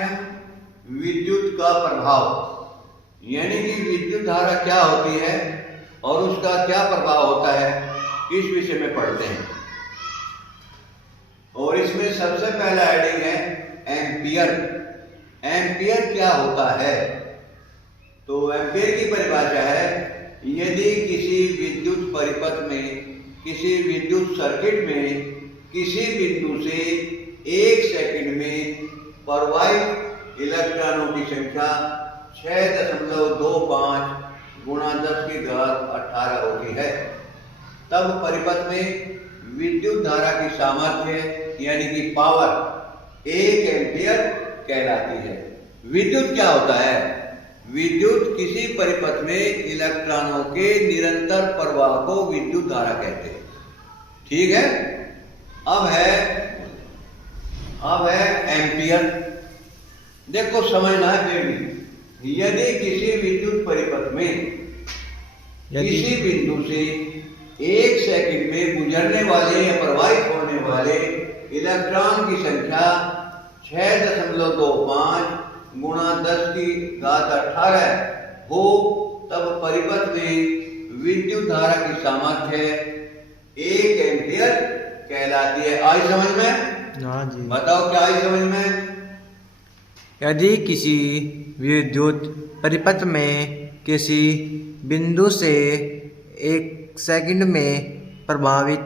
हम विद्युत का प्रभाव, यानी कि विद्युत धारा क्या होती है और उसका क्या प्रभाव होता है, इस विषय में पढ़ते हैं। और इसमें सबसे पहला हेडिंग है एम्पियर। एम्पियर क्या होता है? तो एम्पियर की परिभाषा है, यदि किसी विद्युत परिपथ में, किसी विद्युत सर्किट में किसी बिंदु से 1 सेकंड में प्रवाहित इलेक्ट्रॉनों की संख्या 6.25 गुणा 10⁻18 होती है, तब परिपथ में विद्युत धारा की सामर्थ्य यानी कि पावर 1 एम्पियर कहलाती है। विद्युत क्या होता है? विद्युत किसी परिपथ में इलेक्ट्रॉनों के निरंतर प्रवाह को विद्युत धारा कहते हैं। ठीक है। अब है एम्पियर। देखो समझना है फिर भी। यदि किसी विद्युत परिपथ में किसी बिंदु से 1 सेकंड में गुजरने वाले या प्रवाहित होने वाले इलेक्ट्रॉन की संख्या 6.25 गुणा 10⁻18 हो, तब परिपथ में विद्युत धारा की सामर्थ्य 1 एम्पियर कहलाती है। आई समझ में? हाँ जी। बताओ क्या आई समझ में? यदि किसी विद्युत परिपथ में किसी बिंदु से 1 सेकंड में प्रभावित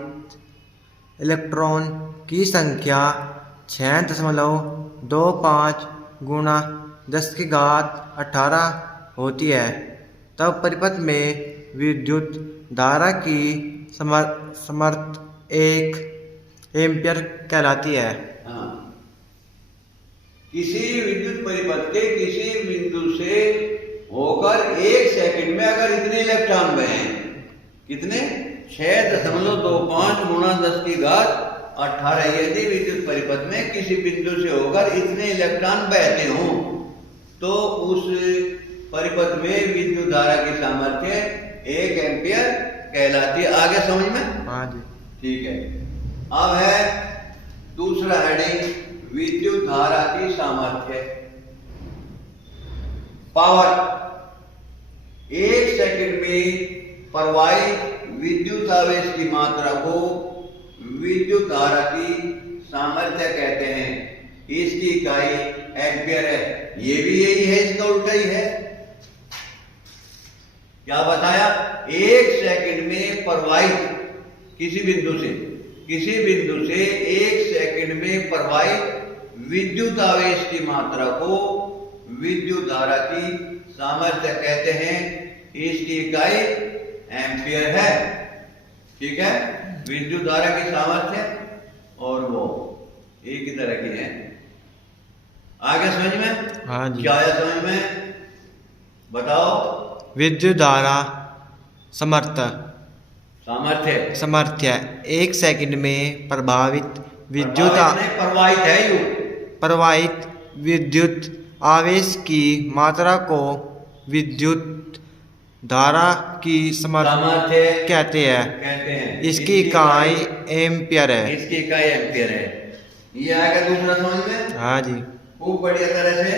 इलेक्ट्रॉन की संख्या 6.25 गुणा 10⁻18 होती है, तब परिपथ में विद्युत धारा की सामर्थ्य 1 एम्पियर कहलाती है। हाँ। किसी विद्युत परिपथ के किसी बिंदु से होकर 1 सेकंड में अगर इतने इलेक्ट्रॉन बहे, कितने? 6.25 गुणा 10⁻18, यदि विद्युत परिपथ में किसी बिंदु से होकर इतने इलेक्ट्रॉन बहते हों, तो उस परिपथ में विद्युत धारा की सामर्थ्य 1 एम्पियर कहलाती है। आगे समझ में? हाँ जी। ठीक है। अब है दूसरा हेडिंग, विद्युत धारा की सामर्थ्य, पावर। 1 सेकंड में प्रवाहित विद्युत आवेश की मात्रा को विद्युत धारा की सामर्थ्य कहते हैं। इसकी इकाई एम्पियर है। ये भी यही है, इसका उल्टा ही है। क्या बताया? 1 सेकंड में प्रवाहित किसी बिंदु से 1 सेकंड में प्रवाहित विद्युत आवेश की मात्रा को विद्युत धारा की सामर्थ्य कहते हैं। इसकी इकाई एम्पियर है। ठीक है। विद्युत धारा की सामर्थ्य और वो एक ही तरह की है। आगे समझ में? हाँ जी। क्या है समझ में? बताओ। विद्युत धारा सामर्थ्य 1 सेकंड में प्रभावित प्रवाहित विद्युत आवेश की मात्रा को विद्युत धारा की सामर्थ्य कहते हैं। इसकी इकाई एम्पियर है। ये आएगा दूसरा समझ में? हाँ जी। खूब बढ़िया तरह से।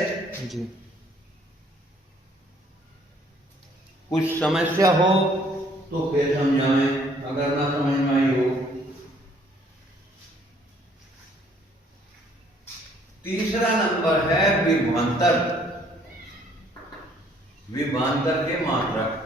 जी। कुछ समस्या हो तो फिर समझाएं, अगर ना समझ में आई हो। तीसरा नंबर है विभवांतर। विभवांतर के मात्रक।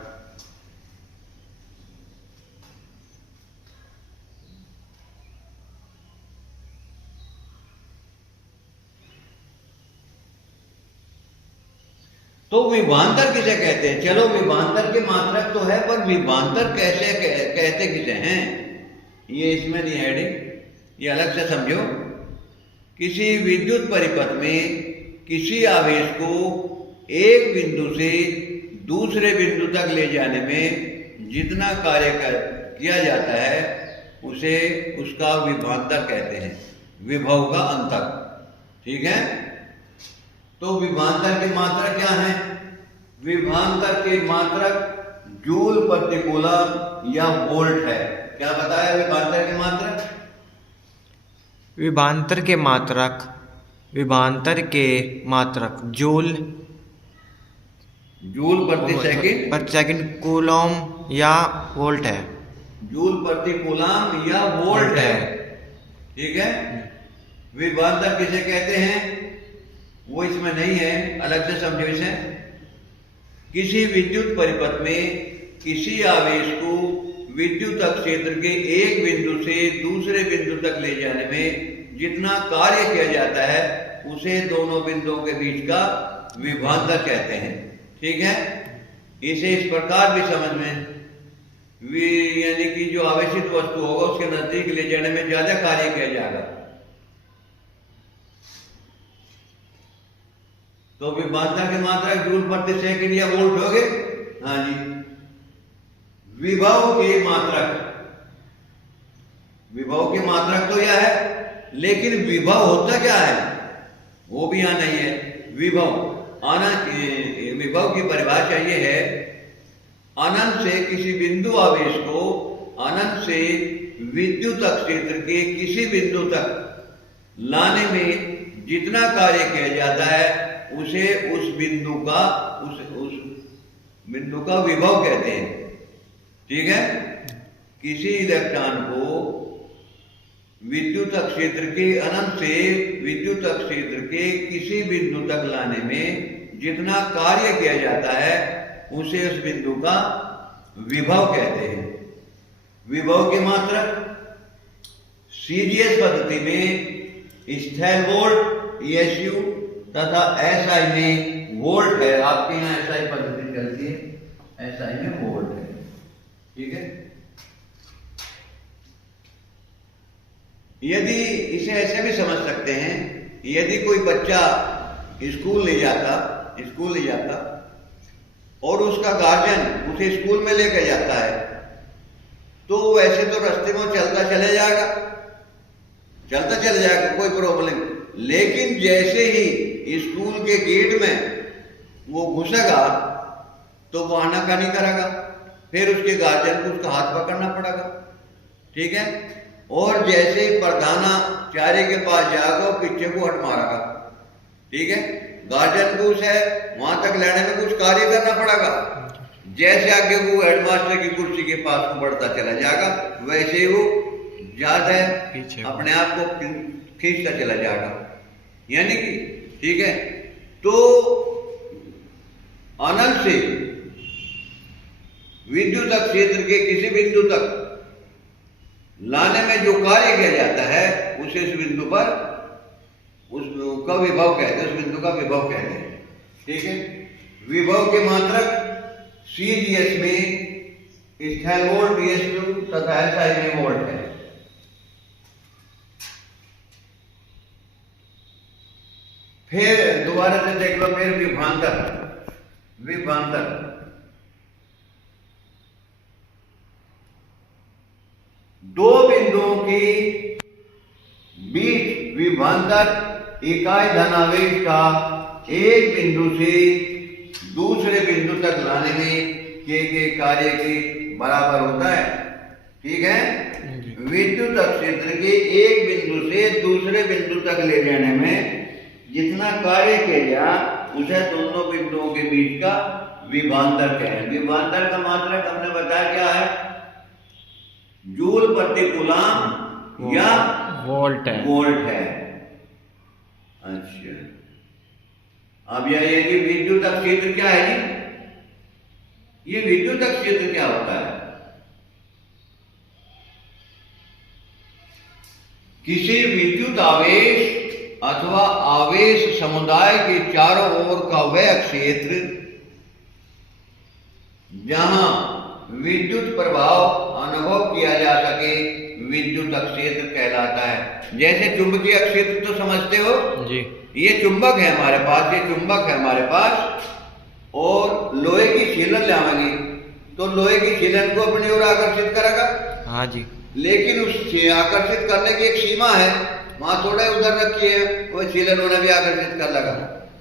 तो विभवांतर किसे कहते हैं? चलो, विभवांतर के मात्रक तो है, पर विभवांतर कैसे कहते किसे हैं, ये इसमें नहीं हेडिंग, ये अलग से समझो। किसी विद्युत परिपथ में किसी आवेश को एक बिंदु से दूसरे बिंदु तक ले जाने में जितना कार्य किया जाता है उसे उसका विभवांतर कहते हैं। विभव का अंतर। ठीक है। तो विभवांतर के मात्रक क्या हैं? विभवांतर के मात्रक जूल प्रति कूलम या वोल्ट है। क्या बताया विभवांतर के मात्रक? विभवांतर के मात्रक विभवांतर के मात्रक जूल प्रति सेकंड कूलम या वोल्ट है। जूल प्रति कूलम या वोल्ट है। ठीक है। विभवांतर किसे कहते हैं वो इसमें नहीं है, अलग से समझो इसे। किसी विद्युत परिपथ में किसी आवेश को विद्युत क्षेत्र के एक बिंदु से दूसरे बिंदु तक ले जाने में जितना कार्य किया जाता है उसे दोनों बिंदुओं के बीच का विभवांतर कहते हैं। ठीक है। इसे इस प्रकार भी समझ में, यानी कि जो आवेशित वस्तु होगा उसके नजदीक ले जाने में ज्यादा कार्य किया जाएगा तो विभवांतर की मात्रा जूल प्रति सेकंड या वोल्ट हो गए। हाँ जी। विभव के मात्रक तो यह है, लेकिन विभव होता क्या है वो भी यहां नहीं है। विभव की परिभाषा ये है, अनंत से किसी बिंदु आवेश को अनंत से विद्युत क्षेत्र के किसी बिंदु तक लाने में जितना कार्य किया जाता है उसे उस बिंदु का विभव कहते हैं। ठीक है। किसी इलेक्ट्रॉन को विद्युत क्षेत्र के अनंत से विद्युत क्षेत्र के किसी बिंदु तक लाने में जितना कार्य किया जाता है उसे उस बिंदु का विभव कहते हैं। विभव की मात्रा सीजीएस पद्धति में स्थैल वोल्ट ESU तथा SI में वोल्ट है। आपके यहाँ SI पद्धति चलती है, SI में वोल्ट है। ठीक है। यदि इसे ऐसे भी समझ सकते हैं, यदि कोई बच्चा स्कूल नहीं जाता और उसका गार्जियन उसे स्कूल में लेकर जाता है तो वैसे तो रास्ते में चलता चले जाएगा, कोई प्रॉब्लम। लेकिन जैसे ही स्कूल के गेट में वो घुसेगा तो वो आनाकानी करेगा, फिर उसके गार्जियन को उसका हाथ पकड़ना पड़ेगा। ठीक है। और जैसे ही प्रधानाचार्य के पास जाएगा वो पीछे को हट मारेगा। ठीक है। गार्जियन को उसे वहां तक लाने में कुछ कार्य करना पड़ेगा। जैसे आगे वो हेडमास्टर की कुर्सी के पास को बढ़ता चला जाएगा वैसे ही वो ज्यादा अपने आप को खींचता चला जाएगा। यानी कि ठीक है। तो अनंत से विद्युत क्षेत्र के किसी बिंदु तक लाने में जो कार्य किया जाता है उसे उस बिंदु पर उसका विभव कहते हैं, उस बिंदु का विभव कहते हैं। ठीक है। विभव के मात्रक सीजीएस में स्थैल वोल्ट ESU तथा SI में वोल्ट है। फिर दोबारा से देख लो, फिर विभवांतर दो बिंदुओं के बीच विभवांतर इकाई धनावेश का एक बिंदु से दूसरे बिंदु तक लाने में किए गए कार्य के बराबर होता है। ठीक है। विद्युत क्षेत्र के एक बिंदु से दूसरे बिंदु तक ले जाने में जितना कार्य किया गया उसे दोनों बिंदुओं के बीच का विभवांतर कहें। विभवांतर का मात्रक हमने बताया क्या है, जूल प्रति कूलम या वोल्ट है। अच्छा, अब यह है कि विद्युत क्षेत्र क्या है जी? ये विद्युत क्षेत्र क्या होता है? किसी विद्युत आवेश अथवा आवेश समुदाय के चारों ओर का वह क्षेत्र जहां विद्युत प्रभाव अनुभव किया जा सके विद्युत क्षेत्र कहलाता है। जैसे चुंबकीय क्षेत्र तो समझते हो जी, ये चुंबक है हमारे पास, ये चुंबक है हमारे पास, और लोहे की छीलन लाएंगे तो लोहे की छीलन को अपनी ओर आकर्षित करेगा। हाँ जी। लेकिन उस आकर्षित करने की एक सीमा है, वहां थोड़ा उधर रखी है, वो छीलन उन्हें भी आकर्षित कर लगा।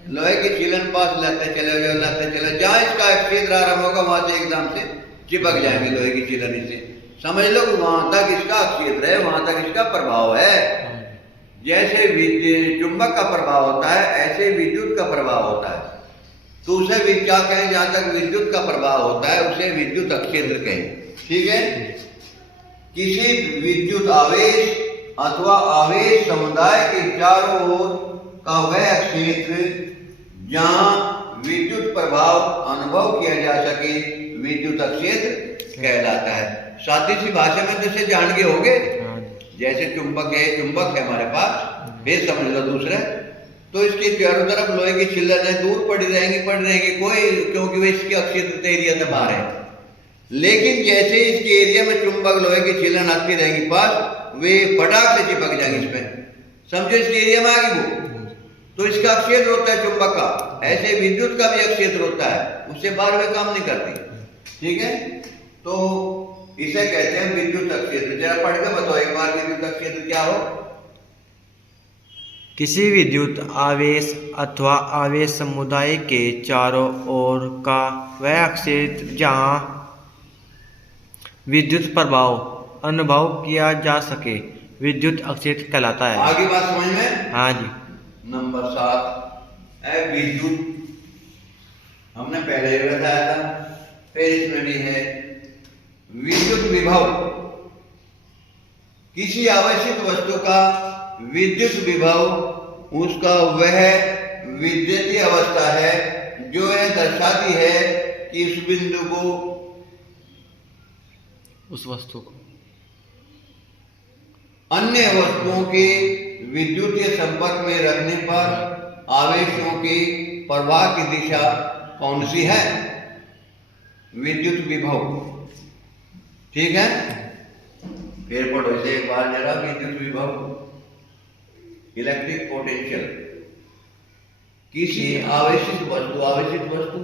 लोहे की छीलन पास लाते चले जहां इसका क्षेत्र आरंभ होगा वहां से एकदम से चिपक जाएंगे लोहे की छीलन से। समझ लो वहां तक इसका क्षेत्र है, वहां तक इसका प्रभाव है। जैसे चुंबक का प्रभाव होता है ऐसे विद्युत का प्रभाव होता है। तो उसे भी क्या कहें, जहां तक विद्युत का प्रभाव होता है उसे विद्युत क्षेत्र कहें। ठीक है। किसी विद्युत आवेश अथवा आवेश समुदाय के चारों ओर का वह क्षेत्र जहां विद्युत प्रभाव अनुभव किया जा सके विद्युत क्षेत्र कहलाता है। सादी सी भाषा में जैसे जान गए होंगे, जैसे चुंबक है हमारे पास, फिर समझ लो दूसरा। तो इसके चारों तरफ लोहे की छिल्लर है, दूर पड़ी रहेंगी कोई, क्योंकि वे इसके क्षेत्र एरिया से बाहर है। लेकिन जैसे इसके एरिया में चुंबक लोहे की छिल्लर आती रहेंगी पास, वे फटाक से चिपक जाएंगे इस पे। समझो इसके एरिया में आ गई वो, तो इसका क्षेत्र होता है चुंबक का। ऐसे विद्युत का भी एक क्षेत्र होता है, उससे बाहर वे काम नहीं करती। ठीक है। तो इसे कहते हैं विद्युत क्षेत्र। जरा पढ़ के बताओ एक बार विद्युत क्षेत्र क्या हो। किसी विद्युत आवेश अथवा आवेश समुदाय के चारों ओर का वह क्षेत्र जहां विद्युत प्रभाव अनुभव किया जा सके विद्युत क्षेत्र कहलाता है। आगे बात समझ में? हाँ जी। नंबर 7 है विद्युत। हमने पहले ही बताया था, फिर इसमें भी है विद्युत विभव। किसी आवश्यक वस्तु का विद्युत विभव उसका वह विद्युतीय अवस्था है जो यह दर्शाती है कि इस बिंदु को, उस वस्तु को अन्य वस्तुओं के विद्युतीय संपर्क में रखने पर आवेशों के प्रवाह की दिशा कौन सी है? विद्युत विभव। ठीक है। फिर पढ़ो इसे एक बार जरा। विद्युत विभव, इलेक्ट्रिक पोटेंशियल। किसी आवेशित वस्तु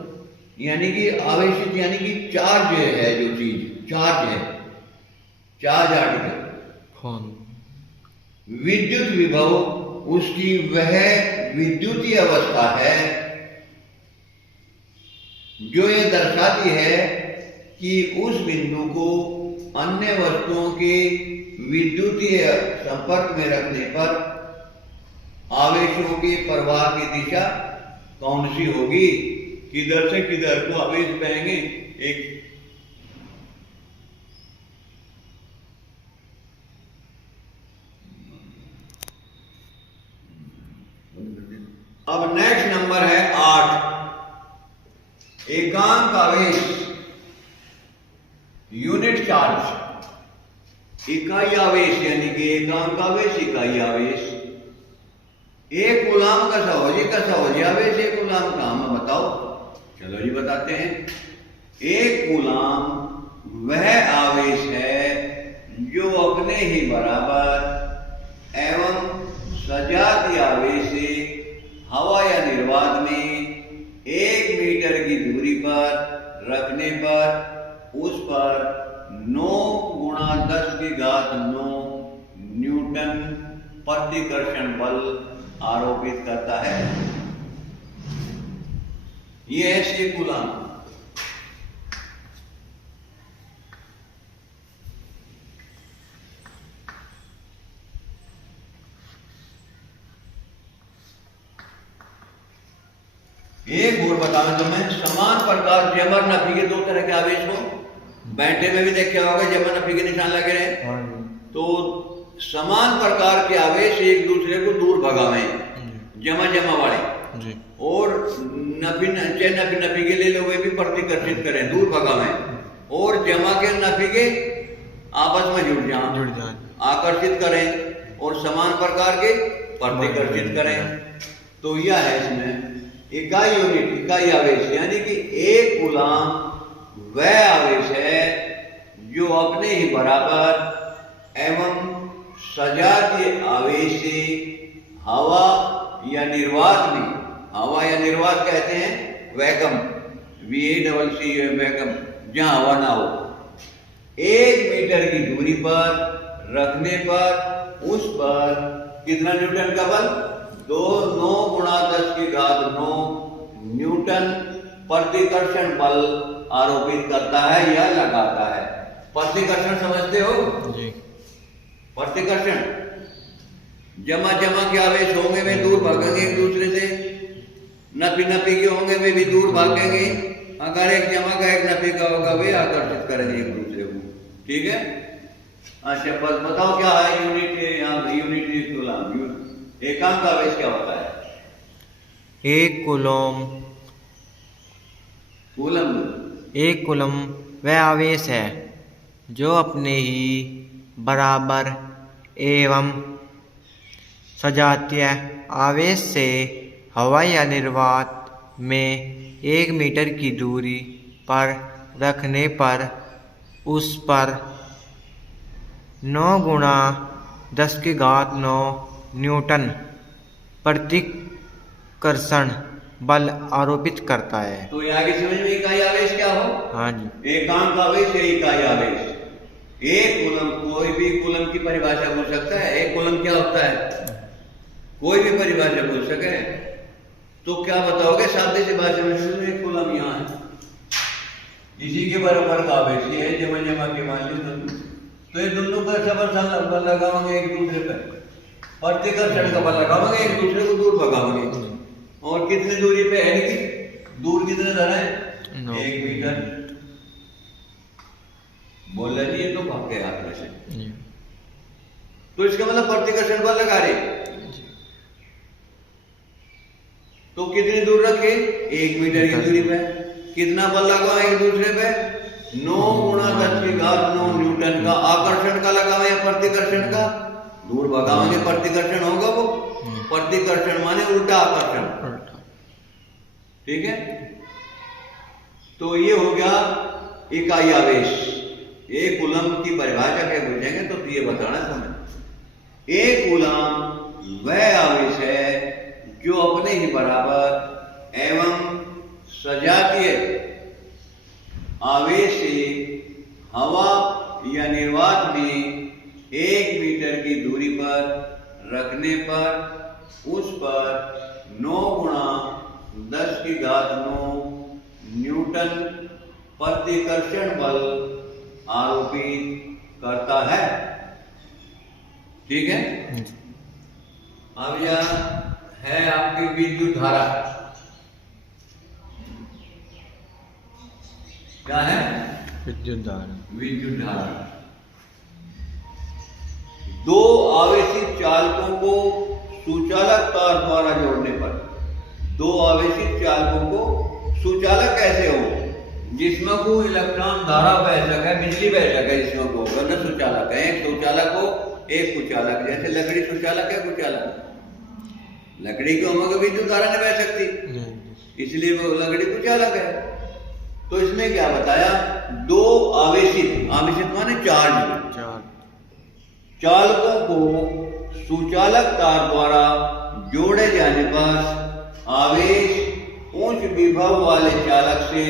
यानी कि आवेशित यानी कि चार्ज है, जो चीज चार्ज है, चार्ज आर्टिकल। विद्युत विभव उसकी वह विद्युतीय अवस्था है जो ये दर्शाती है कि उस बिंदु को अन्य वस्तुओं के विद्युतीय संपर्क में रखने पर आवेशों के प्रवाह की दिशा कौन सी होगी। किधर से किधर को आवेश बहेंगे। एक अब नेक्स्ट नंबर है 8। एकांक आवेश, यूनिट चार्ज। इकाई आवेश यानी कि एकांक आवेश, इकाई आवेश। एक कूलाम का सहोजी आवेश एक कूलाम का। हमें बताओ, चलो जी बताते हैं। एक कूलाम वह आवेश है जो अपने ही बराबर एवं सजातीय आवेश से हवा या निर्वात में 1 मीटर की दूरी पर रखने पर उस पर 9 × 10⁹ न्यूटन प्रतिकर्षण बल आरोपित करता है। ये है से कूलाम। एक और बताऊं तो मैं, समान प्रकार जमर नफी के 2 तरह के आवेश हो। बैठे में भी देखा होगा जमर नफी के निशान लगे रहे। तो समान प्रकार के आवेश एक दूसरे को दूर भगावे, जमा वाले, और नफी के लिए लोग भी प्रतिकर्षित करें, दूर भगावे, और जमा के नफी के आपस में जुड़ जाए, आकर्षित करें, और समान प्रकार के प्रतिकर्षित करें। तो यह है इसमें इकाई यूनिट, इकाई आवेश यानी कि एक कूलाम वह आवेश है जो अपने ही बराबर एवं सजातीय आवेश से हवा या निर्वात में, हवा या निर्वात कहते हैं वैक्यूम, VACC वैक्यूम, जहां हवा ना हो, 1 मीटर की दूरी पर रखने पर उस पर कितना न्यूटन का बल? 9 × 10⁹ न्यूटन प्रतिकर्षण बल आरोपित करता है या लगाता है। प्रतिकर्षण समझते हो जी? प्रतिकर्षण जमा जमा के आवेश होंगे वे दूर भागेंगे एक दूसरे से, नपी नपी के होंगे वे भी दूर भागेंगे। अगर एक जमा का एक नपी का होगा वे आकर्षित करेंगे एक दूसरे को। ठीक है। अच्छा बस बताओ क्या है यूनिटी कूलम, एकांक आवेश क्या होता है? एक कूलम वह आवेश है जो अपने ही बराबर एवं सजातीय आवेश से हवा या निर्वात में 1 मीटर की दूरी पर रखने पर उस पर 9 × 10⁹ न्यूटन प्रतिकर्षण बल आरोपित करता है। तो यहाँ की समझ में इकाई आवेश क्या हो? हाँ जी, एकांक आवेश या इकाई आवेश। एक कूलम, कोई भी कूलम की परिभाषा पूछ सकता है। एक कूलम क्या होता है? कोई भी परिभाषा पूछ सके तो क्या बताओगे? सादे से भाषा में शुरू एक कूलम यहाँ है, इसी के बराबर का आवेश ये है जमा जमा के मान लीजिए। तो ये दोनों का सबल बल लगाओगे एक दूसरे पर, प्रतिकर्षण का बल लगाओगे एक दूसरे को दूर भगाओगे। और कितनी दूरी पे है कि दूर कितने धरा है? 1 मीटर। बोल रहे ये तो भाग गए हाथ में से, तो इसका मतलब प्रतिकर्षण बल लगा रहे। तो कितनी दूर रखे? 1 मीटर की दूरी पे। कितना बल लगा एक दूसरे पे? 9 × 10⁹ न्यूटन का। आकर्षण का लगा या प्रतिकर्षण का? दूर भगाओगे प्रतिकर्षण होगा वो। प्रतिकर्षण माने उल्टा आकर्षण। ठीक है। तो ये हो गया इकाई आवेश। एक कूलम की परिभाषा क्या पूछेंगे तो ये बताना समझ। एक कूलम वह आवेश है जो अपने ही बराबर एवं सजातीय आवेश से हवा या निर्वात में 1 मीटर की दूरी पर रखने पर उस पर 9 × 10⁹ न्यूटन प्रतिकर्षण बल आरोपित करता है। ठीक है। अब यह है आपकी विद्युत धारा। क्या है? विद्युत धारा। विद्युत धारा 2 आवेशित चालकों को सुचालक तार द्वारा जोड़ने पर, 2 आवेशित चालकों को सुचालक कैसे हो? जिसमें को इलेक्ट्रॉन धारा बह सके, बिजली बह सके, जिसमें को न सुचालक है। एक सुचालक हो एक कुचालक। जैसे लकड़ी सुचालक है कुचालक। लकड़ी की होमोगे विद्युत धारा नहीं बह सकती, इसलिए वो लकड़ी कुचालक है। तो इसमें क्या बताया? 2 आवेशित, आवेशित माने चार्ज, चालकों को सुचालक तार द्वारा जोड़े जाने पर आवेश उच्च विभव वाले चालक से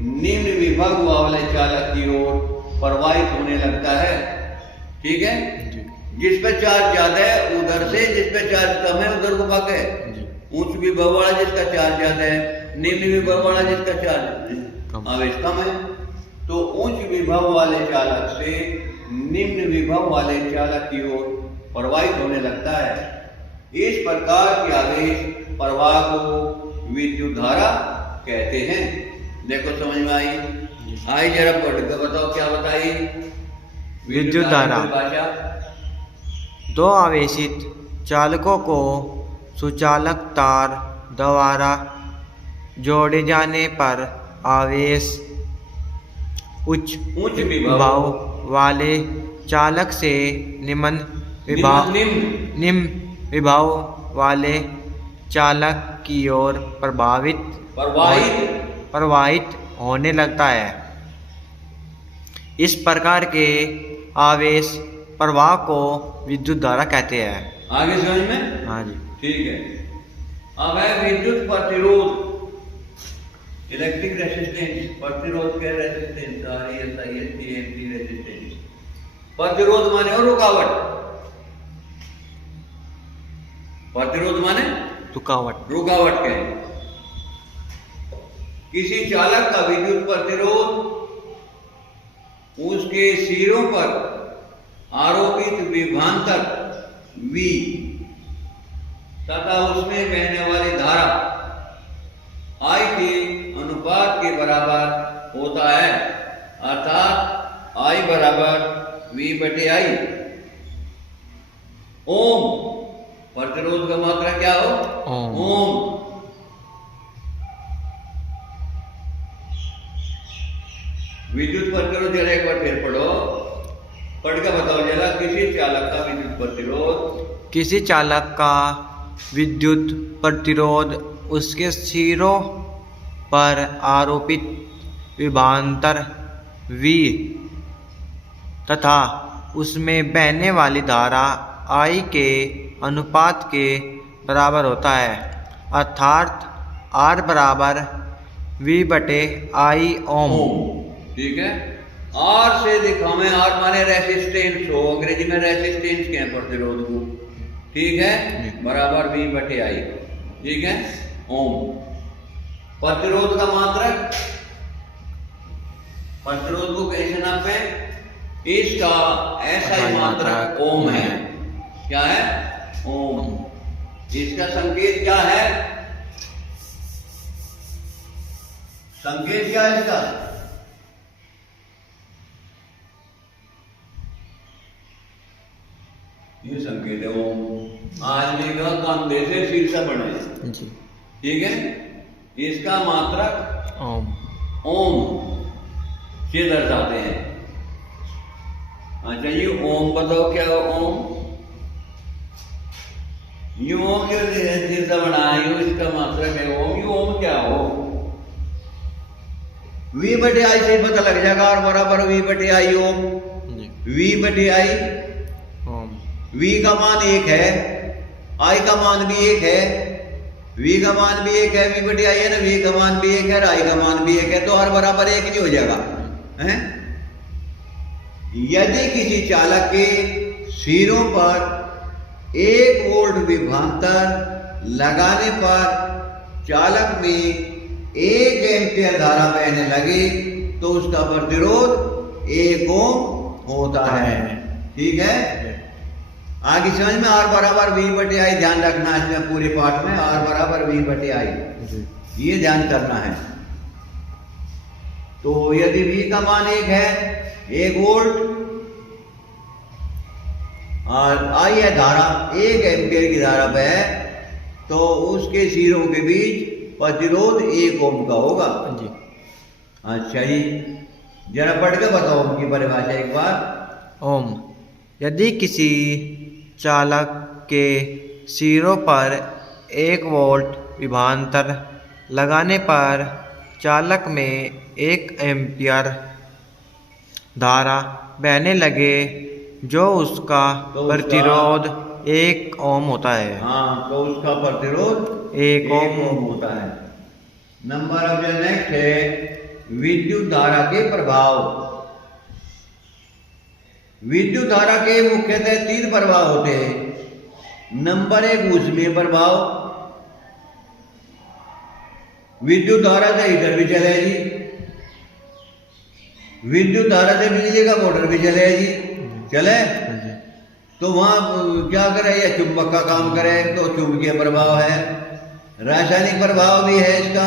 निम्न विभव वाले चालक की ओर प्रवाहित होने लगता है। ठीक है। जिस पे चार्ज ज्यादा है उधर से, जिस पे चार्ज कम है उधर को भागे। उच्च विभव वाला जिसका चार्ज ज्यादा है, निम्न विभव वाला जिसका चार्ज आवेश कम है। तो उच्च विभव वाले चालक से निम्न विभव वाले चालक की ओर प्रवाहित होने लगता है। इस प्रकार के आवेश प्रवाह को विद्युत धारा कहते हैं। देखो समझ में आई? आई जरा पढ़ के बताओ क्या बताई? विद्युत धारा 2 आवेशित चालकों को सुचालक तार द्वारा जोड़े जाने पर आवेश उच्च विभव वाले चालक से निम्न विभव वाले चालक की ओर प्रवाहित होने लगता है। इस प्रकार के आवेश प्रवाह को विद्युत धारा कहते हैं। आगे समझ में? हाँ जी। ठीक है। अब है विद्युत प्रतिरोध, इलेक्ट्रिक रेजिस्टेंस। प्रतिरोध के रेजिस्टेंस रेजिस्टेंस। प्रतिरोध माने और रुकावट। प्रतिरोध माने रुकावट के। किसी चालक का विद्युत प्रतिरोध उसके सिरों पर आरोपित विभवांतर V तथा उसमें बहने वाली धारा I के अनुपात के बराबर होता है, अर्थात I बराबर V/I। ओम, प्रतिरोध का मात्रा क्या हो? ओम। विद्युत प्रतिरोध जरा एक बार फिर पढ़ो, पढ़ के बताओ जरा। किसी चालक का विद्युत प्रतिरोध, किसी चालक का विद्युत प्रतिरोध उसके सिरों पर आरोपित विभवांतर V तथा उसमें बहने वाली धारा I के अनुपात के बराबर होता है, अर्थात R बराबर V/I ओम। ठीक है। R से दिखावें, R माने रेसिस्टेंस हो, अंग्रेजी में रेसिस्टेंस के प्रतिरोध को, ठीक है, बराबर V/I, ठीक है, ओम। प्रतिरोध का मात्रक, प्रतिरोध को कैसे नापे? इसका SI मात्रक ओम है। क्या है? ओम। इसका संकेत क्या है? संकेत क्या है इसका? ये संकेत है ओम। आदमी का कंधे से शीर्षा बने, ठीक है। इसका मात्रक ओम, ओम से दर्शाते हैं। अच्छा, ये ओम बताओ क्या हो? ओम, ये ओम जो शीर्षा बना है, इसका मात्रक है ओम। ये ओम क्या हो? V/I से पता लग जाएगा, और बराबर V/I ओम। V/I, V का मान 1 है, I का मान भी 1 है, V का मान भी 1 है, V/I है ना, V का मान भी 1 है, I का मान भी 1 है, तो हर बराबर 1 नहीं हो जाएगा, हैं? यदि किसी चालक के सिरों पर 1 वोल्ट विभवांतर लगाने पर चालक में 1 एम्पियर धारा बहने लगे तो उसका प्रतिरोध 1 ओम होता है, ठीक है। आगे समझ में? R बराबर V/I, ध्यान रखना है इसमें पूरे पाठ में, R बराबर V/I, ये ध्यान करना है। तो यदि V का मान 1 है, 1 वोल्ट, और I है धारा, 1 एम्पियर की धारा पे है, तो उसके सिरों के बीच प्रतिरोध 1 ओम का होगा। अच्छा जी, जरा पढ़ के बताओ उनकी परिभाषा एक बार। ओम, यदि किसी चालक के सिरों पर 1 वोल्ट विभवांतर लगाने पर चालक में 1 एम्पियर धारा बहने लगे, जो उसका प्रतिरोध 1 ओम होता है। हाँ, तो उसका प्रतिरोध 1 ओम होता है। नंबर अब जो नेक्स्ट है, विद्युत धारा के प्रभाव। विद्युत धारा के मुख्यतः 3 प्रभाव होते हैं। नंबर 1, ऊष्मीय प्रभाव। विद्युत धारा से हीटर भी चलेगी, विद्युत धारा से बिजली का मोटर भी चलेगी, चले तो वहां क्या करे? या चुंबक का काम करे तो चुंबकीय प्रभाव है, रासायनिक प्रभाव भी है इसका।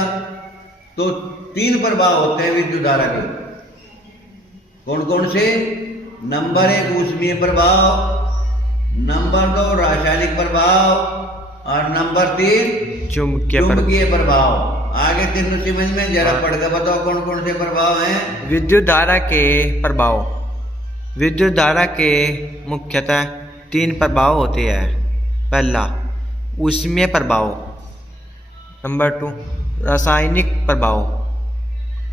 तो 3 प्रभाव होते हैं विद्युत धारा के। कौन कौन से? नंबर 1, ऊष्मीय प्रभाव, नंबर 2, रासायनिक प्रभाव, और नंबर 3, चुंबकीय प्रभाव। आगे तीनों समझ में, जरा पढ़ के बताओ कौन कौन से प्रभाव हैं। विद्युत धारा के प्रभाव। विद्युत धारा के मुख्यतः 3 प्रभाव होते हैं। पहला, ऊष्मीय प्रभाव। नंबर 2, रासायनिक प्रभाव।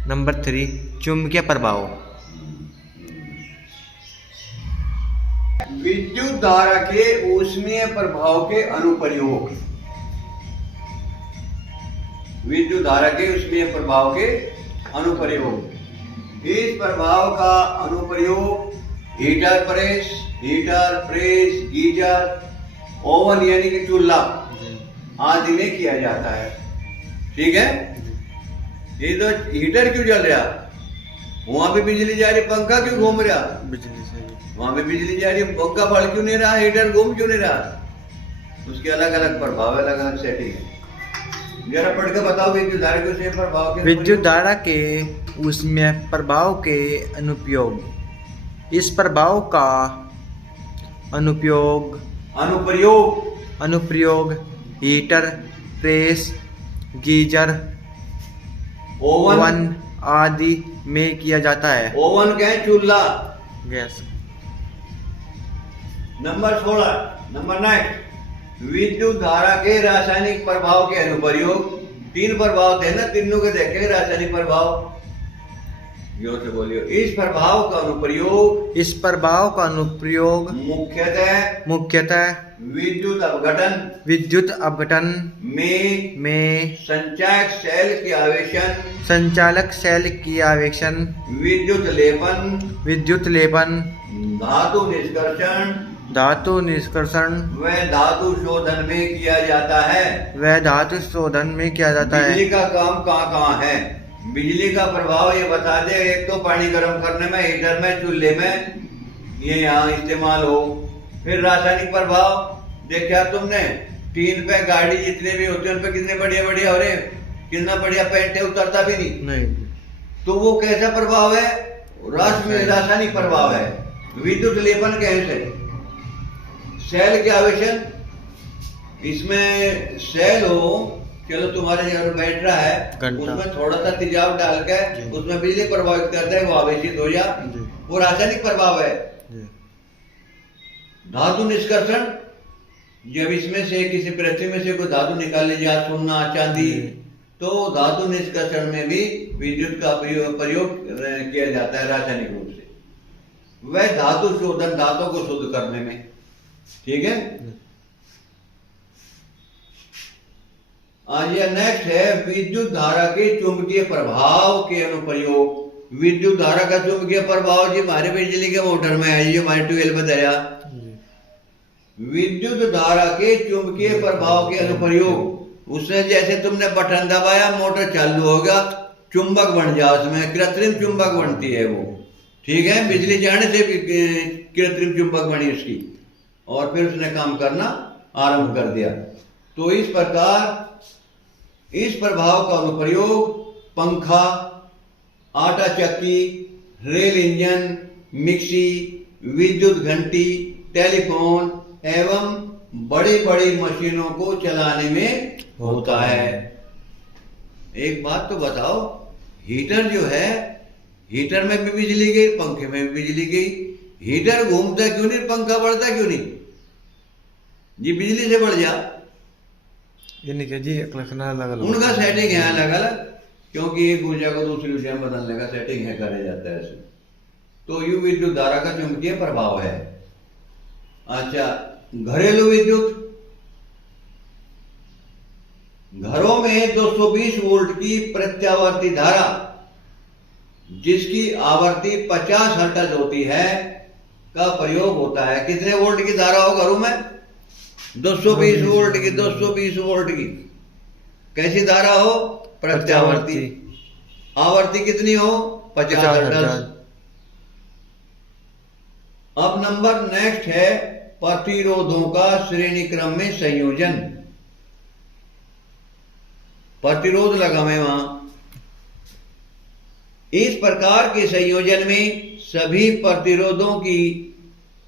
नंबर 3, चुंबकीय प्रभाव। विद्युत धारा के ऊष्मीय प्रभाव के अनुप्रयोग। विद्युत धारा के ऊष्मीय प्रभाव के अनुप्रयोग। इस प्रभाव का अनुप्रयोग हीटर प्रेस, गीजर, ओवन यानी कि चूल्हा आदि में किया जाता है, ठीक है। ये तो हीटर क्यों चल रहा? वहां पे बिजली जा रही, पंखा क्यों घूम रहा? बिजली से वहां पे बिजली जा रही, पंखा बढ़ क्यों नहीं रहा? हीटर घूम क्यों नहीं रहा? उसके अलग अलग प्रभाव, अलग अलग सेटिंग है। जरा पढ़ के बताओ विद्युत धारा के उसमें प्रभाव के विद्युत धारा के उसमें प्रभाव के अनुप्रयोग। इस प्रभाव का अनुप्रयोग हीटर, प्रेस, गीजर, ओवन आदि में किया जाता है। ओवन क्या है? चूल्हा, गैस। नंबर 16, नंबर 9, विद्युत धारा के रासायनिक प्रभाव के अनुप्रयोग। 3 प्रभाव थे ना, तीनों के देखेंगे रासायनिक प्रभाव। जोर से बोलियो। इस प्रभाव का अनुप्रयोग मुख्यतः विद्युत अपघटन में संचालक सेल की आवेशन, विद्युत लेपन, धातु निष्कर्षण व धातु शोधन में किया जाता है। बिजली का काम कहाँ है? बिजली का प्रभाव ये बता दे। एक तो पानी गर्म करने में, हीटर में, चूल्हे में ये यहाँ इस्तेमाल हो। फिर रासायनिक प्रभाव देखा तुमने, 3 पे गाड़ी जितने भी होते हैं उन पे कितने बढ़िया बढ़िया हो रहे, कितना बढ़िया पेंट है, उतरता भी नहीं। तो वो कैसा प्रभाव है? रासायनिक प्रभाव है। विद्युत लेपन कैसे? सेल के आवेशन, इसमें सेल हो, चलो तुम्हारे यहाँ बैठ रहा है, उसमें थोड़ा सा तेजाब डाल के उसमें बिजली प्रभावित करता है, वो आवेशित हो जा, वो रासायनिक प्रभाव है। धातु निष्कर्षण, जब इसमें से किसी पृथ्वी में से कोई धातु निकाले जा, सोना, चांदी, तो धातु निष्कर्षण में भी विद्युत का प्रयोग किया जाता है रासायनिक रूप से। वह धातु शोधन, धातु को शुद्ध करने में। ठीक है। आज यह नेक्स्ट है विद्युत धारा के चुंबकीय प्रभाव के अनुप्रयोग। विद्युत धारा का चुंबकीय प्रभाव जी हमारे बिजली के मोटर में है, ये हमारे ट्यूबवेल में दया। विद्युत धारा के चुंबकीय प्रभाव के अनुप्रयोग, उससे जैसे तुमने बटन दबाया, मोटर चालू होगा, चुंबक बन जा, उसमें कृत्रिम चुंबक बनती है वो। ठीक है, बिजली जाने से भी कृत्रिम चुंबक बनी उसकी, और फिर उसने काम करना आरंभ कर दिया। तो इस प्रकार इस प्रभाव का अनुप्रयोग पंखा, आटा चक्की, रेल इंजन, मिक्सी, विद्युत घंटी, टेलीफोन एवं बड़ी बड़ी मशीनों को चलाने में होता है। एक बात तो बताओ, हीटर जो है, हीटर में भी बिजली गई, पंखे में भी बिजली गई। हीटर घूमता क्यों नहीं, पंखा बढ़ता क्यों नहीं जी? बिजली से बढ़ जा। जी उनका सेटिंग है अलग अलग, क्योंकि एक ऊर्जा को दूसरी ऊर्जा में बदलने का सेटिंग है, करा जाता है ऐसे। तो ये विद्युत धारा का चुंबकीय प्रभाव है। अच्छा, घरेलू विद्युत। घरों में 220 वोल्ट की प्रत्यावर्ती धारा, जिसकी आवृत्ति 50 हर्ट्ज होती है, का प्रयोग होता है। कितने वोल्ट की धारा हो घरों में? 220 वोल्ट की। 220 वोल्ट की कैसी धारा हो? प्रत्यावर्ती। आवर्ती कितनी हो? 50 हर्ट्ज। अब नंबर नेक्स्ट है प्रतिरोधों का श्रेणी क्रम में संयोजन। प्रतिरोध लगा मैं वहां। इस प्रकार के संयोजन में सभी प्रतिरोधों की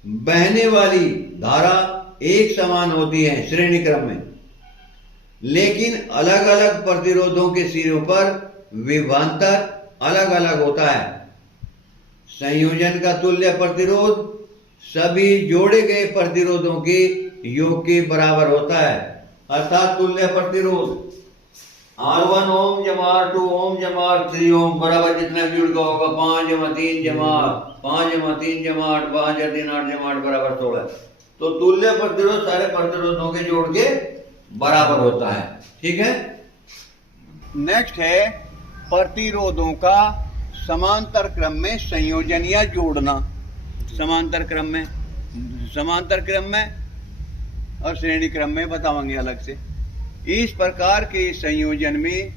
बहने वाली धारा एक समान होती है श्रेणी क्रम में, लेकिन अलग अलग प्रतिरोधों के सिरों पर विभवांतर अलग अलग होता है। संयोजन का तुल्य प्रतिरोध सभी जोड़े गए प्रतिरोधों के योग के बराबर होता है। अर्थात तुल्य प्रतिरोध R1 ओम जमा R2 ओम जमा R3 ओम बराबर जितना जुड़ का होगा 5 जमा 3 जमा 5 जमा 3 जमा 8 5 या 3 8 जमा 8 बराबर 16। तो तुल्य प्रतिरोध सारे प्रतिरोधों के जोड़ के बराबर होता है। ठीक है। नेक्स्ट है प्रतिरोधों का समांतर क्रम में संयोजन या जोड़ना। समांतर क्रम में और श्रेणी क्रम में बताएंगे अलग से। इस प्रकार के संयोजन में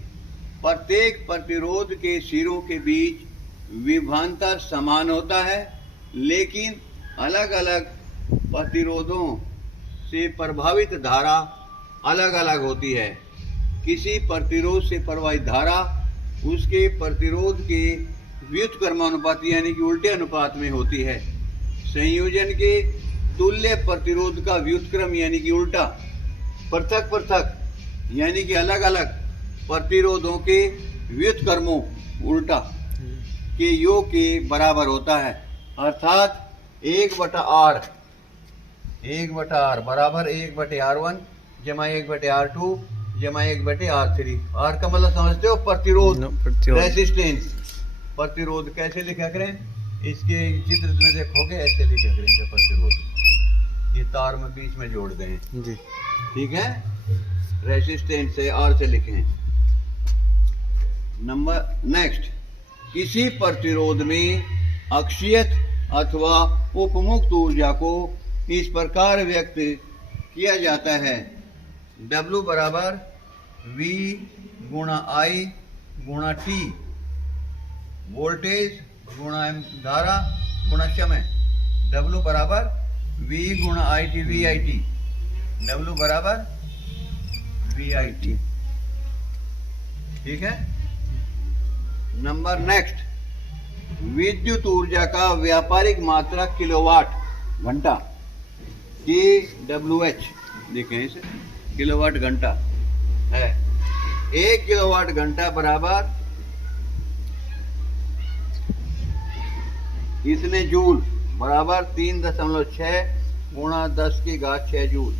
प्रत्येक प्रतिरोध के सिरों के बीच विभवांतर समान होता है, लेकिन अलग अलग प्रतिरोधों से प्रभावित धारा अलग अलग होती है। किसी प्रतिरोध से प्रवाहित धारा उसके प्रतिरोध के व्युत्क्रमानुपाती यानी कि उल्टे अनुपात में होती है। संयोजन के तुल्य प्रतिरोध का व्युत्क्रम यानी कि उल्टा, पृथक पृथक यानी कि अलग अलग प्रतिरोधों के व्युत्क्रमों उल्टा के योग के बराबर होता है। अर्थात 1/R बराबर 1/R1 जमा 1/R2 जमा 1/R3। R का मतलब समझते हो? प्रतिरोध, रेसिस्टेंस। प्रतिरोध कैसे लिखा करें? इसके चित्र में देखोगे ऐसे लिखा करें प्रतिरोध, ये तार में बीच में जोड़ दें जी, ठीक है। रेसिस्टेंस से R से लिखें। नंबर नेक्स्ट, किसी प्रतिरोध में अक्षीयत अथवा उपमुक्त ऊर्जा को इस प्रकार व्यक्त किया जाता है। W बराबर V गुणा I गुणा T, वोल्टेज गुणा धारा गुणा समय। W बराबर V गुणा IT VIT, W बराबर VIT, ठीक है। नंबर नेक्स्ट, विद्युत ऊर्जा का व्यापारिक मात्रा किलोवाट घंटा, KWH देखें इसे, किलोवाट घंटा है। 1 किलोवाट घंटा बराबर इसने जूल बराबर 3.6 गुणा 10 की घात 6 जूल।